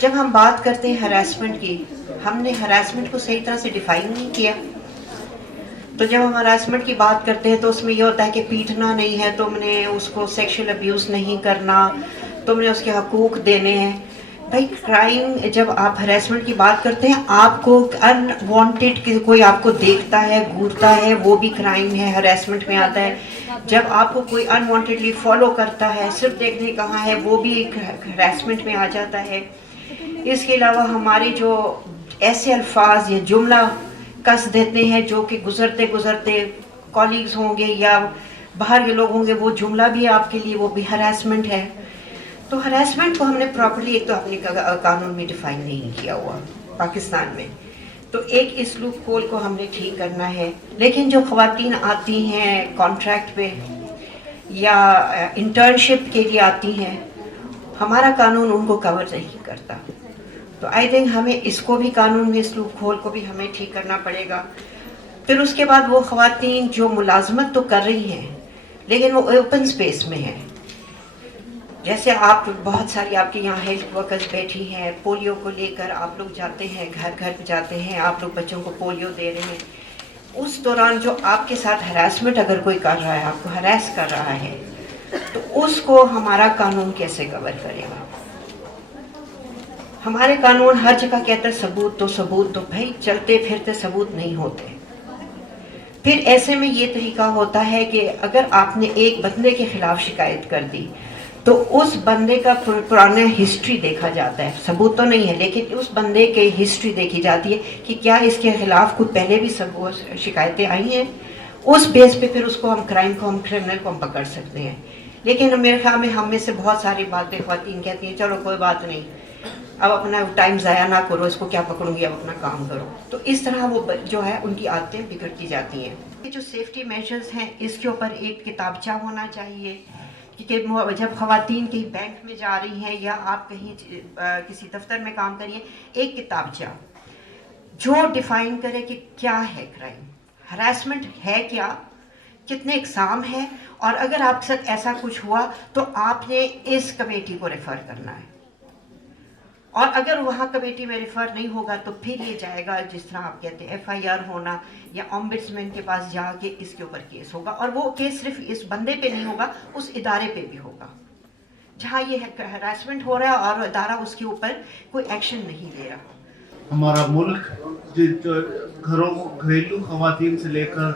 جب ہم بات کرتے ہیں ہراسمنٹ کی، ہم نے ہراسمنٹ کو صحیح طرح سے ڈیفائن نہیں کیا. تو جب ہم ہراسمنٹ کی بات کرتے ہیں تو اس میں یہ ہوتا ہے کہ پیٹنا نہیں ہے، تم نے اس کو سیکشل ابیوز نہیں کرنا، تم نے اس کے حقوق دینے ہیں. بھائی کرائم، جب آپ ہراسمنٹ کی بات کرتے ہیں، آپ کو ان وانٹیڈ کوئی آپ کو دیکھتا ہے، گھورتا ہے، وہ بھی کرائم ہے، ہراسمنٹ میں آتا ہے. جب آپ کو کوئی ان وانٹیڈلی فالو کرتا ہے، صرف دیکھنے کہاں ہے، وہ بھی ایک ہراسمنٹ میں آ جاتا ہے. اس کے علاوہ ہمارے جو ایسے الفاظ یا جملہ کس دیتے ہیں جو کہ گزرتے گزرتے کالیگز ہوں گے یا باہر کے لوگ ہوں گے، وہ جملہ بھی آپ کے لیے وہ بھی ہراسمنٹ ہے. تو ہراسمنٹ کو ہم نے پراپرلی ایک تو اپنے قانون میں ڈیفائن نہیں کیا ہوا پاکستان میں. تو ایک اس لوپ ہول کو ہم نے ٹھیک کرنا ہے. لیکن جو خواتین آتی ہیں کانٹریکٹ پہ یا انٹرنشپ کے لیے آتی ہیں، ہمارا قانون ان کو کور نہیں کرتا. تو آئی تھنک ہمیں اس کو بھی قانون میں اس لوپ ہول کو بھی ہمیں ٹھیک کرنا پڑے گا. پھر اس کے بعد وہ خواتین جو ملازمت تو کر رہی ہیں لیکن وہ اوپن سپیس میں ہیں. جیسے آپ بہت ساری آپ کے یہاں ہیلتھ ورکرز بیٹھی ہیں، پولیو کو لے کر آپ لوگ جاتے ہیں، گھر گھر پہ جاتے ہیں، آپ لوگ بچوں کو پولیو دے رہے ہیں. اس دوران جو آپ کے ساتھ ہراسمنٹ اگر کوئی کر رہا ہے، آپ کو ہراس کر رہا ہے، تو اس کو ہمارا قانون کیسے کور کرے گا؟ ہمارے قانون ہر جگہ کہتا ہے ثبوت تو بھائی چلتے پھرتے ثبوت نہیں ہوتے. پھر ایسے میں یہ طریقہ ہوتا ہے کہ اگر آپ نے ایک بندے کے خلاف شکایت کر دی تو اس بندے کا پرانا ہسٹری دیکھا جاتا ہے. ثبوت تو نہیں ہے لیکن اس بندے کے ہسٹری دیکھی جاتی ہے کہ کیا اس کے خلاف کوئی پہلے بھی شکایتیں آئی ہیں. اس بیس پہ پھر اس کو ہم کرمنل کو ہم پکڑ سکتے ہیں. لیکن میرے خیال میں ہم میں سے بہت ساری باتیں خواتین کہتی ہیں چلو کوئی بات نہیں، اب اپنا ٹائم ضائع نہ کرو، اس کو کیا پکڑوں گی، اب اپنا کام کرو. تو اس طرح وہ جو ہے ان کی عادتیں بگڑتی جاتی ہیں. یہ جو سیفٹی میجرز ہیں اس کے اوپر ایک کتابچہ ہونا چاہیے کہ جب خواتین کہیں بینک میں جا رہی ہیں یا آپ کہیں کسی دفتر میں کام کریے، ایک کتابچہ جو ڈیفائن کرے کہ کیا ہے کرائم، ہراسمنٹ ہے کیا، کتنے اقسام ہیں، اور اگر آپ کے ساتھ ایسا کچھ ہوا تو آپ نے اس کمیٹی کو ریفر کرنا ہے. اور اگر وہاں کمیٹی میں ریفر نہیں ہوگا تو پھر یہ جائے گا جس طرح آپ کہتے ہیں FIR ہونا، یا ombudsman کے پاس جا کے اس کے اوپر کیس ہوگا. اور وہ کیس صرف اس بندے پہ نہیں ہوگا، اس ادارے پہ بھی ہوگا جہاں یہ ہراسمنٹ ہو رہا ہے اور ادارہ اس کے اوپر کوئی ایکشن نہیں لے رہا. ہمارا ملک گھریلو خواتین سے لے کر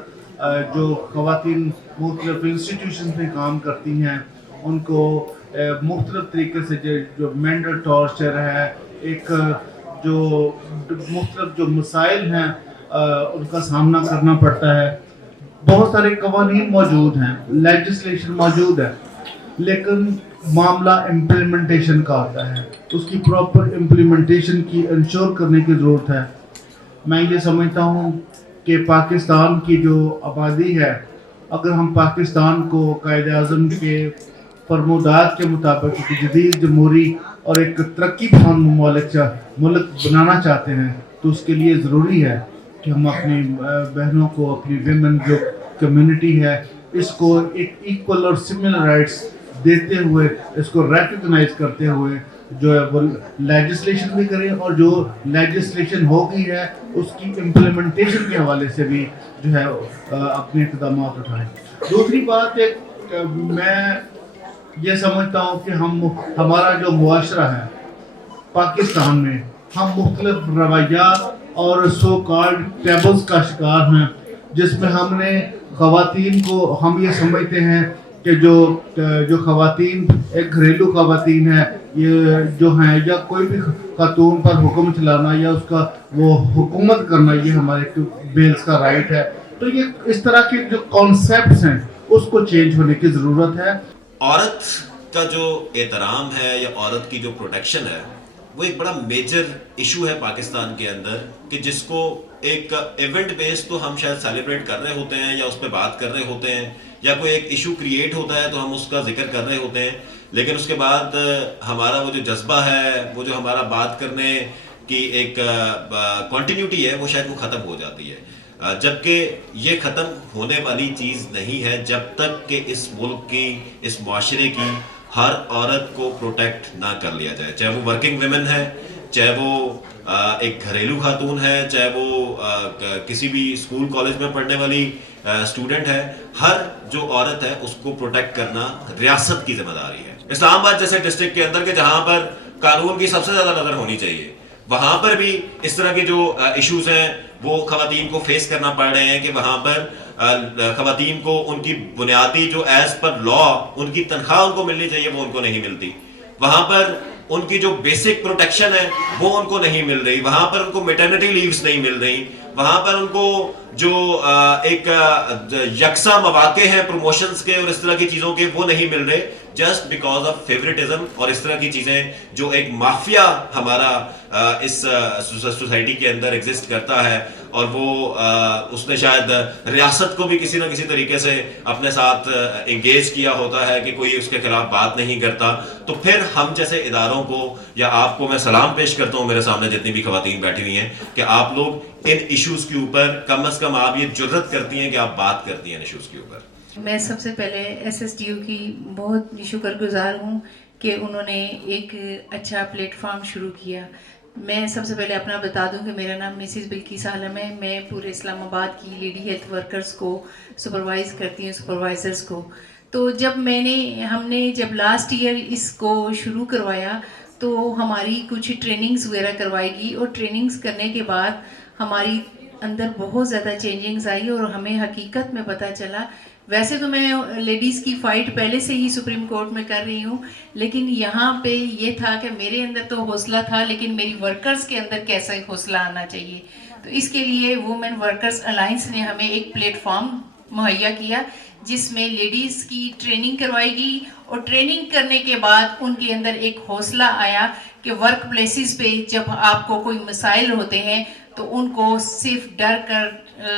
جو خواتین مختلف انسٹیٹیوشن میں کام کرتی ہیں ان کو مختلف طریقے سے جو مینٹل ٹارچر ہے، ایک جو مختلف جو مسائل ہیں ان کا سامنا کرنا پڑتا ہے. بہت سارے قوانین موجود ہیں، لیجسلیشن موجود ہے، لیکن معاملہ امپلیمنٹیشن کا آتا ہے. اس کی پراپر امپلیمنٹیشن کی انشور کرنے کی ضرورت ہے. میں یہ سمجھتا ہوں کہ پاکستان کی جو آبادی ہے، اگر ہم پاکستان کو قائد اعظم کے فرمودات کے مطابق ایک جدید جمہوری اور ایک ترقی پسند ملک بنانا چاہتے ہیں تو اس کے لیے ضروری ہے کہ ہم اپنی بہنوں کو، اپنی ویمن جو کمیونٹی ہے، اس کو ایک ایکول اور سملر رائٹس دیتے ہوئے، اس کو ریکگنائز کرتے ہوئے جو ہے وہ لیجسلیشن بھی کریں، اور جو لیجسلیشن ہو گئی ہے اس کی امپلیمنٹیشن کے حوالے سے بھی جو ہے اپنے اقدامات اٹھائیں. دوسری بات میں یہ سمجھتا ہوں کہ ہمارا جو معاشرہ ہے پاکستان میں، ہم مختلف روایات اور سو کالڈ ٹیبلز کا شکار ہیں، جس میں ہم نے خواتین کو، ہم یہ سمجھتے ہیں کہ جو خواتین ایک گھریلو خواتین ہے، یہ جو ہیں، یا کوئی بھی خاتون پر حکم چلانا یا اس کا وہ حکومت کرنا، یہ ہمارے میلز کا رائٹ ہے. تو یہ اس طرح کے جو کانسیپٹس ہیں اس کو چینج ہونے کی ضرورت ہے. عورت کا جو احترام ہے یا عورت کی جو پروٹیکشن ہے وہ ایک بڑا میجر ایشو ہے پاکستان کے اندر، کہ جس کو ایک ایونٹ بیس تو ہم شاید سیلیبریٹ کر رہے ہوتے ہیں یا اس پہ بات کر رہے ہوتے ہیں، یا کوئی ایک ایشو کریٹ ہوتا ہے تو ہم اس کا ذکر کر رہے ہوتے ہیں، لیکن اس کے بعد ہمارا وہ جو جذبہ ہے، وہ جو ہمارا بات کرنے کی ایک کنٹینیوٹی ہے، وہ شاید وہ ختم ہو جاتی ہے. جبکہ یہ ختم ہونے والی چیز نہیں ہے جب تک کہ اس ملک کی، اس معاشرے کی ہر عورت کو پروٹیکٹ نہ کر لیا جائے, چاہے وہ ورکنگ ویمن ہے, چاہے وہ ایک گھریلو خاتون ہے, چاہے وہ کسی بھی اسکول کالج میں پڑھنے والی اسٹوڈنٹ ہے. ہر جو عورت ہے اس کو پروٹیکٹ کرنا ریاست کی ذمہ داری ہے. اسلام آباد جیسے ڈسٹرکٹ کے اندر کہ جہاں پر قانون کی سب سے زیادہ نظر ہونی چاہیے, وہاں پر بھی اس طرح کے جو ایشوز ہیں وہ خواتین کو فیس کرنا پڑ رہے ہیں کہ وہاں پر خواتین کو ان کی بنیادی جو ایز پر لا ان کی تنخواہ ان کو ملنی چاہیے وہ ان کو نہیں ملتی. وہاں پر ان کی جو بیسک پروٹیکشن ہے وہ ان کو نہیں مل رہی. وہاں پر ان کو میٹرنٹی لیوز نہیں مل رہی. وہاں پر ان کو جو ایک یکساں مواقع ہیں پروموشنز کے اور اس طرح کی چیزوں کے وہ نہیں مل رہے, جسٹ بیکاز آف فیوریٹزم اور اس طرح کی چیزیں جو ایک مافیا ہمارا اس سوسائٹی کے اندر ایگزسٹ کرتا ہے. اور وہ اس نے شاید ریاست کو بھی کسی نہ کسی طریقے سے اپنے ساتھ انگیج کیا ہوتا ہے کہ کوئی اس کے خلاف بات نہیں کرتا. تو پھر ہم جیسے اداروں کو یا آپ کو میں سلام پیش کرتا ہوں, میرے سامنے جتنی بھی خواتین بیٹھی ہوئی ہیں, کہ آپ لوگ ان ایشوز کے اوپر کم از کم آپ یہ جرت کرتی ہیں کہ آپ بات کرتی ہیں ان ایشوز کے اوپر. میں سب سے پہلے SSDO کی بہت شکر گزار ہوں کہ انہوں نے ایک اچھا پلیٹ فارم شروع کیا. میں سب سے پہلے اپنا بتا دوں کہ میرا نام مسز بلقیس عالم ہے. میں پورے اسلام آباد کی لیڈی ہیلتھ ورکرز کو سپروائز کرتی ہوں, سپروائزرز کو. تو ہم نے جب لاسٹ ایئر اس کو شروع کروایا تو ہماری کچھ ٹریننگز وغیرہ کروائی گئی, اور ٹریننگز کرنے کے بعد ہماری اندر بہت زیادہ چینجنگز آئی اور ہمیں حقیقت میں پتہ چلا. ویسے تو میں لیڈیز کی فائٹ پہلے سے ہی سپریم کورٹ میں کر رہی ہوں, لیکن یہاں پہ یہ تھا کہ میرے اندر تو حوصلہ تھا, لیکن میری ورکرز کے اندر کیسا حوصلہ آنا چاہیے. تو اس کے لیے وومن ورکرز الائنس نے ہمیں ایک پلیٹ فارم مہیا کیا جس میں لیڈیز کی ٹریننگ کروائی گئی, اور ٹریننگ کرنے کے بعد ان کے اندر ایک حوصلہ آیا کہ ورک پلیسز پہ جب آپ کو کوئی مسائل ہوتے ہیں تو ان کو صرف ڈر کر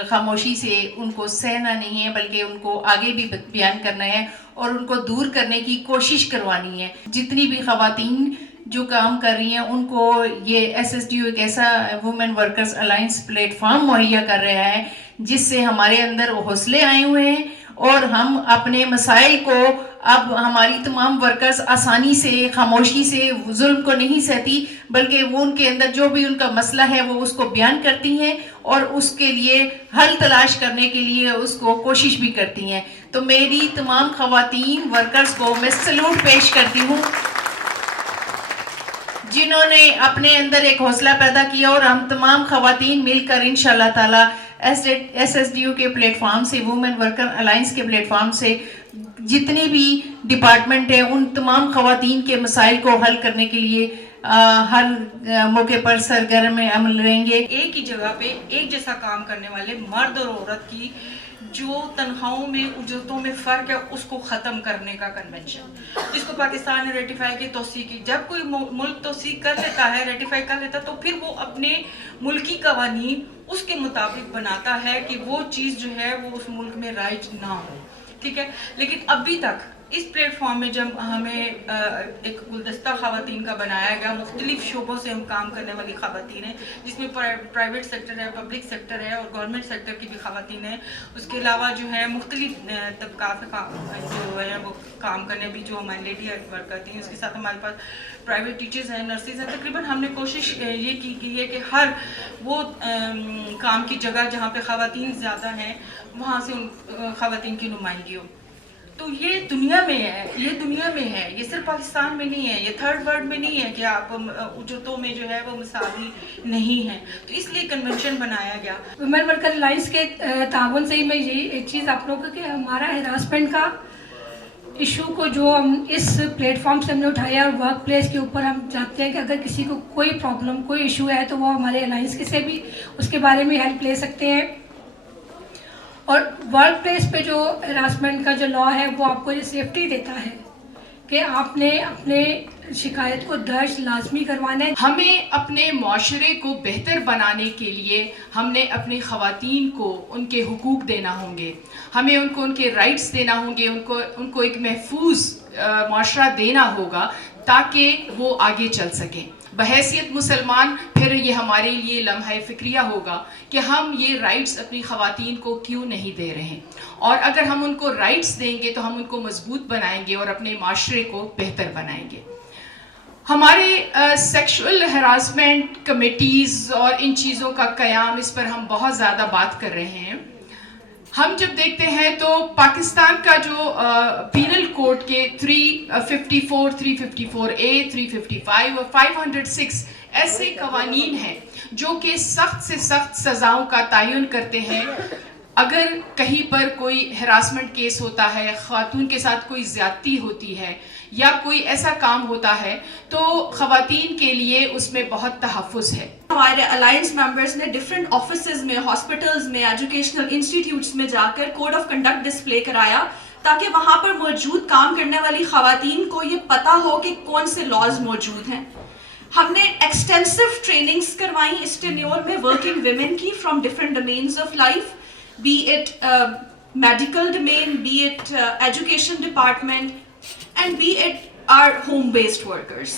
خاموشی سے ان کو سہنا نہیں ہے, بلکہ ان کو آگے بھی بیان کرنا ہے اور ان کو دور کرنے کی کوشش کروانی ہے. جتنی بھی خواتین جو کام کر رہی ہیں ان کو یہ SSDO ایک ایسا women workers alliance platform مہیا کر رہا ہے جس سے ہمارے اندر حوصلے آئے ہوئے ہیں, اور ہم اپنے مسائل کو اب ہماری تمام ورکرز آسانی سے خاموشی سے ظلم کو نہیں سہتی, بلکہ وہ ان کے اندر جو بھی ان کا مسئلہ ہے وہ اس کو بیان کرتی ہیں اور اس کے لیے حل تلاش کرنے کے لیے اس کو کوشش بھی کرتی ہیں. تو میری تمام خواتین ورکرز کو میں سلوٹ پیش کرتی ہوں جنہوں نے اپنے اندر ایک حوصلہ پیدا کیا, اور ہم تمام خواتین مل کر انشاءاللہ تعالی SSDO کے پلیٹ فارم سے, وومن ورکر الائنس کے پلیٹ فارم سے جتنی بھی ڈپارٹمنٹ ہیں ان تمام خواتین کے مسائل کو حل کرنے کے لیے ہر موقع پر سرگرم عمل رہیں گے. ایک ہی جگہ پہ ایک جیسا کام کرنے والے مرد اور عورت کی جو تنخواہوں میں اجرتوں میں فرق ہے اس کو ختم کرنے کا کنونشن, جس کو پاکستان نے ریٹیفائی کی, توثیق کی. جب کوئی ملک توثیق کر لیتا ہے, ریٹیفائی کر لیتا ہے, تو پھر وہ اپنے ملکی قوانین اس کے مطابق بناتا ہے کہ وہ چیز جو ہے وہ اس ملک میں رائج نہ ہو, ٹھیک ہے. لیکن ابھی تک اس پلیٹ فارم میں جب ہمیں ایک گلدستہ خواتین کا بنایا گیا, مختلف شعبوں سے ہم کام کرنے والی خواتین ہیں, جس میں پرائیویٹ سیکٹر ہے, پبلک سیکٹر ہے اور گورنمنٹ سیکٹر کی بھی خواتین ہیں. اس کے علاوہ جو ہے مختلف طبقات جو ہے وہ کام کرنے بھی جو ہماری لیڈی ورک کرتی ہیں. اس کے ساتھ ہمارے پاس پرائیویٹ ٹیچرز ہیں, نرسز ہیں. تقریباً ہم نے کوشش یہ کی گئی ہے کہ ہر وہ کام کی جگہ جہاں پہ خواتین زیادہ ہیں وہاں سے ان خواتین کی نمائندگی ہو. تو یہ دنیا میں ہے, یہ دنیا میں ہے, یہ صرف پاکستان میں نہیں ہے, یہ تھرڈ ورلڈ میں نہیں ہے کہ آپ اجرتوں میں جو ہے وہ مساوی نہیں ہیں. تو اس لیے کنونشن بنایا گیا. ویمن ورکر الائنس کے تعاون سے ہی میں یہی ایک چیز آپ لوگوں کو کہ ہمارا ہراسمنٹ کا ایشو کو جو ہم اس پلیٹ فارم سے ہم نے اٹھایا, ورک پلیس کے اوپر ہم چاہتے ہیں کہ اگر کسی کو کوئی پرابلم, کوئی ایشو ہے تو وہ ہمارے الائنس کے سے بھی اس کے بارے میں ہیلپ لے سکتے ہیں. اور ورک پلیس پہ جو ہراسمنٹ کا جو لا ہے وہ آپ کو یہ سیفٹی دیتا ہے کہ آپ نے اپنے شکایت کو درج لازمی کروانا ہے. ہمیں اپنے معاشرے کو بہتر بنانے کے لیے ہم نے اپنی خواتین کو ان کے حقوق دینا ہوں گے, ہمیں ان کو ان کے رائٹس دینا ہوں گے, ان کو ایک محفوظ معاشرہ دینا ہوگا تاکہ وہ آگے چل سکیں. بحیثیت مسلمان پھر یہ ہمارے لیے لمحہ فکریہ ہوگا کہ ہم یہ رائٹس اپنی خواتین کو کیوں نہیں دے رہے ہیں, اور اگر ہم ان کو رائٹس دیں گے تو ہم ان کو مضبوط بنائیں گے اور اپنے معاشرے کو بہتر بنائیں گے. ہمارے سیکشول ہراسمنٹ کمیٹیز اور ان چیزوں کا قیام, اس پر ہم بہت زیادہ بات کر رہے ہیں. ہم جب دیکھتے ہیں تو پاکستان کا جو پینل کوڈ کے 354, 354A, 355 اور 506 ایسے قوانین ہیں جو کہ سخت سے سخت سزاؤں کا تعین کرتے ہیں. اگر کہیں پر کوئی ہراسمنٹ کیس ہوتا ہے, خاتون کے ساتھ کوئی زیادتی ہوتی ہے یا کوئی ایسا کام ہوتا ہے تو خواتین کے لیے اس میں بہت تحفظ ہے. ہمارے الائنس ممبرز نے ڈفرینٹ آفیسز میں, ہاسپٹلز میں, ایجوکیشنل انسٹیٹیوٹس میں جا کر کوڈ آف کنڈکٹ ڈسپلے کرایا تاکہ وہاں پر موجود کام کرنے والی خواتین کو یہ پتہ ہو کہ کون سے لاز موجود ہیں. ہم نے ایکسٹینسو ٹریننگز کروائی اس ٹینیور میں ورکنگ ویمن کی from different domains of life, be it medical domain, be it education department, and be it our home based workers.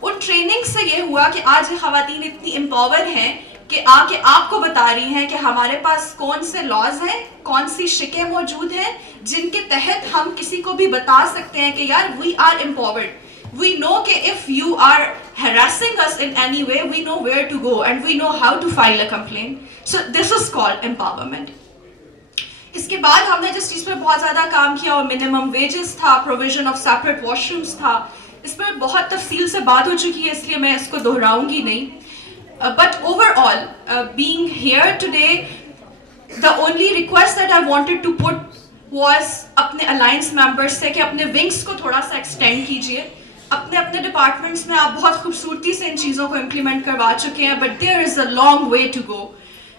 In training سے یہ ہوا کہ آج یہ خواتین اتنی امپاور ہیں کہ آ کے آپ کو بتا رہی ہیں کہ ہمارے پاس کون سے لاز ہیں, کون سی شکیں موجود ہیں جن کے تحت ہم کسی کو بھی بتا سکتے ہیں کہ یار we are empowered. We know کہ if you are harassing us in any way, we know where to go and we know how to file a complaint. So this is called empowerment. اس کے بعد ہم نے جس چیز پر بہت زیادہ کام کیا وہ منیمم ویجز تھا, provision of separate wash rooms تھا. اس پر بہت تفصیل سے بات ہو چکی ہے اس لیے میں اس کو دہراؤں گی نہیں. But overall being here today, the only request that I wanted to put was اپنے الائنس ممبرس سے کہ اپنے ونگس کو تھوڑا سا ایکسٹینڈ کیجیے. اپنے اپنے ڈپارٹمنٹس میں آپ بہت خوبصورتی سے ان چیزوں کو امپلیمنٹ کروا چکے ہیں, but there is a long way to go.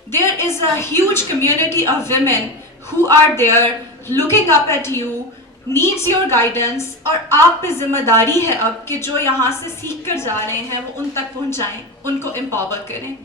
There is a huge community of women who are there looking up at you, needs your guidance, اور آپ پہ ذمہ داری ہے اب کہ جو یہاں سے سیکھ کر جا رہے ہیں وہ ان تک پہنچائیں, ان کو empower کریں.